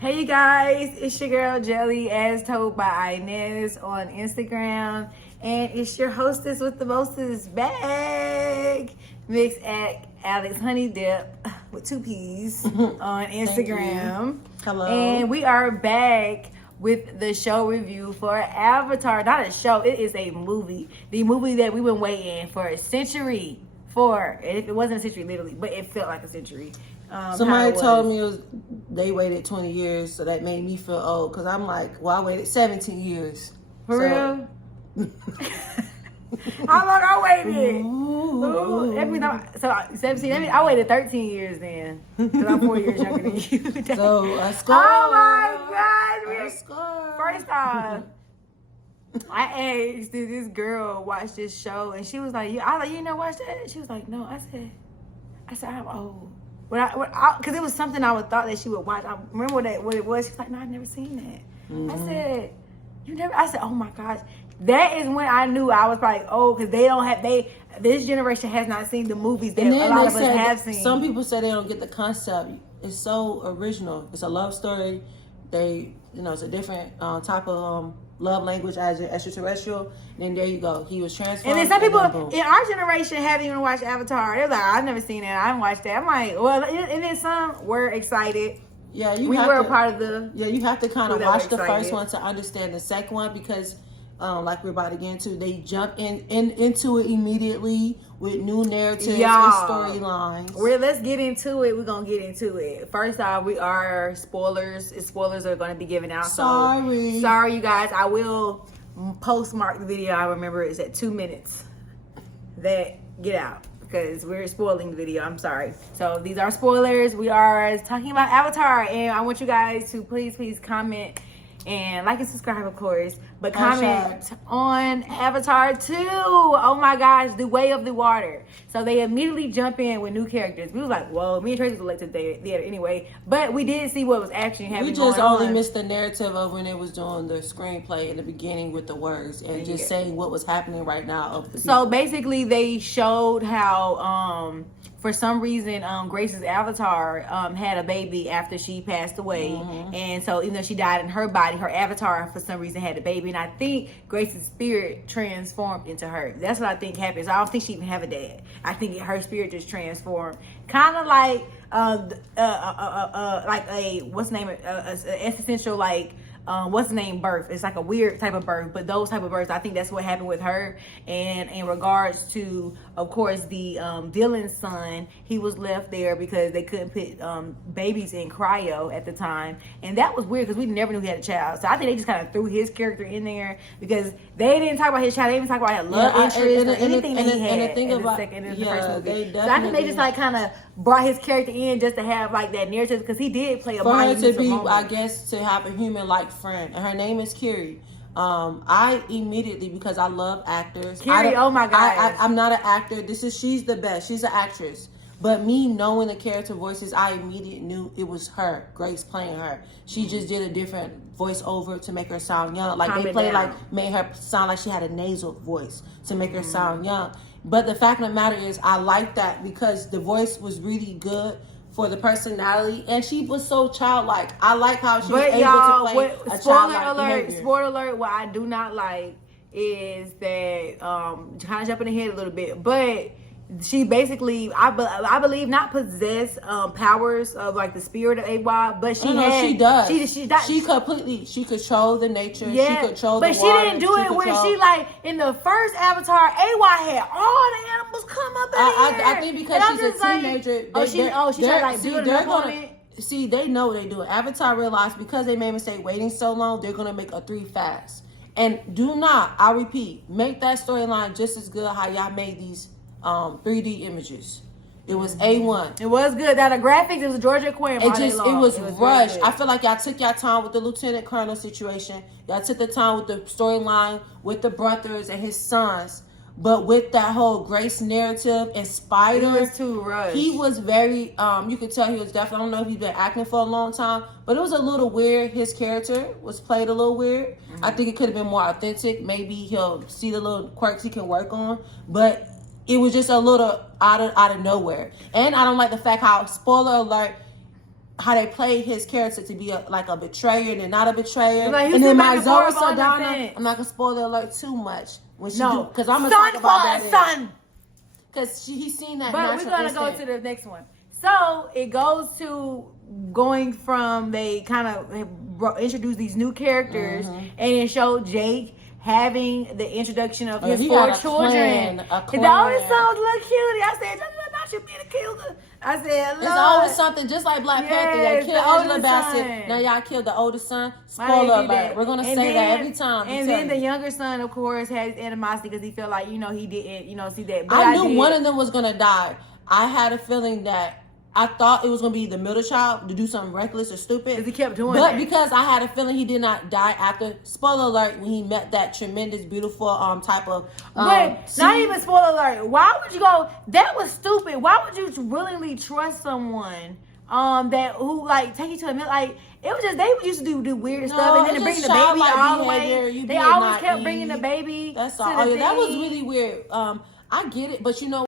Hey you guys, it's your girl Jelly, as told by Inez on Instagram, and it's your hostess with the mostest bag, mixed at Alex Honey Dip with 2 P's on Instagram. Hello. And we are back with the show review for Avatar. Not a show, it is a movie. The movie that we've been waiting for a century for. And if it wasn't a century literally, but it felt like a century. Somebody told me they waited 20 years, so that made me feel old. Because I'm like, well, I waited 17 years. For real? How long I waited? Ooh, that means so 17. That means I waited 13 years then. Because I'm 4 years younger than you. So I scored. Oh my God. I scored. First off, I asked, did this girl watch this show? And she was like, I was like, you know, watch that? She was like, no. I said, I'm old. Because it was something I would thought that she would watch. I remember what it was. She's like, no, I've never seen that. Mm-hmm. I said, you never? I said, oh my gosh. That is when I knew I was probably old, because this generation has not seen the movies that a lot of us have seen. Some people say they don't get the concept. It's so original. It's a love story. It's a different type of love language as an extraterrestrial. And then there you go. He was transformed. And then some people in our generation haven't even watched Avatar. They're like, I've never seen that. I haven't watched that. I'm like, well, and then some were excited. Yeah, we were a part of the. Yeah, you have to kind of watch the first one to understand the second one, because, like we're about to get into, they jump into it immediately with new narratives and storylines. Let's get into it. We're gonna get into it. First off, we are spoilers. Spoilers are gonna be given out. Sorry, you guys. I will postmark the video. I remember it's at 2 minutes. That get out, because we're spoiling the video. I'm sorry. So these are spoilers. We are talking about Avatar, and I want you guys to please comment and like and subscribe, of course. But comment on Avatar 2. Oh my gosh, The Way of the Water. So they immediately jump in with new characters. We was like, whoa, me and Tracy was late to the theater anyway. But we did see what was actually happening. We just only missed the narrative of when it was doing the screenplay in the beginning with the words and just saying what was happening right now. So basically they showed how for some reason, Grace's avatar had a baby after she passed away. Mm-hmm. And so even though she died in her body, her avatar for some reason had a baby. And I think Grace's spirit transformed into her. That's what I think happened. So I don't think she even have a dad. I think her spirit just transformed. Kind of like a, what's the name, existential, like, what's the name, birth. It's like a weird type of birth, but those type of births, I think that's what happened with her. And in regards to, of course, the Dylan's son, he was left there because they couldn't put babies in cryo at the time, and that was weird because we never knew he had a child. So I think they just kind of threw his character in there because they didn't talk about his child. They didn't talk about his love interest or anything that he had in the first movie. So I think they just like kind of brought his character in just to have like that narrative, because he did play a monumental to be moment. I guess to have a human-like friend, and her name is Kiri. I immediately, because I love actors. Kiri, oh my God. I'm not an actor. She's the best. She's an actress. But me knowing the character voices, I immediately knew it was her, Grace playing her. She just did a different voiceover to make her sound young. Like they played, like made her sound like she had a nasal voice to make her sound young. But the fact of the matter is, I like that because the voice was really good for the personality, and she was so childlike. I like how she was able to play a childlike behavior. Spoiler alert, what I do not like is that, kind of jumping ahead a little bit, but she basically, I believe, not possess powers of like the spirit of Awa, but she does. She controlled the nature. Yeah, she controlled but the water. She didn't do it where she, like in the first Avatar, Awa had all the animals come up in here. I think because she's a teenager. She tried like building up on it. See, they know what they're doing. Avatar realized because they made a mistake waiting so long, they're gonna make a 3 fast. And do not, I repeat, make that storyline just as good how y'all made these 3D images. It was A1. It was good. That the graphics, it was Georgia Aquarium. It was rushed. I feel like y'all took y'all time with the Lieutenant Colonel situation. Y'all took the time with the storyline with the brothers and his sons. But with that whole Grace narrative and Spider, it was too rushed. He was very, you could tell he was definitely, I don't know if he's been acting for a long time, but it was a little weird. His character was played a little weird. Mm-hmm. I think it could have been more authentic. Maybe he'll see the little quirks he can work on. But it was just a little out of nowhere. And I don't like the fact how, spoiler alert, how they played his character to be like a betrayer and not a betrayer. Like, and then my back Zoe and forth on the Saldana, fence. I'm not gonna spoil the alert too much when she No, because I'm gonna son talk about for that. son. Because he's seen that. But we're gonna go to the next one. So it goes to going from they kind of introduce these new characters, and it showed Jake having the introduction of his 4 children. The oldest son was a little cutie. I said, "Not you being a killer." I said, Lord. It's always something, just like Black Panther. They killed Angela Bassett. Now y'all killed the oldest son. Spoiler alert. We're going to say that every time. And then the younger son, of course, has animosity because he felt like, he didn't, see that. But I knew one of them was going to die. I had a feeling that I thought it was going to be the middle child to do something reckless or stupid. Because he kept doing But that. because I had a feeling he did not die after, spoiler alert, when he met that tremendous, beautiful type of... but not even spoiler alert. Why would you go... That was stupid. Why would you willingly trust someone who take you to a middle... Like, it was just... They used to do weird stuff and then bring the baby all the way. They always kept bringing the baby. That's all. That was really weird. I get it, but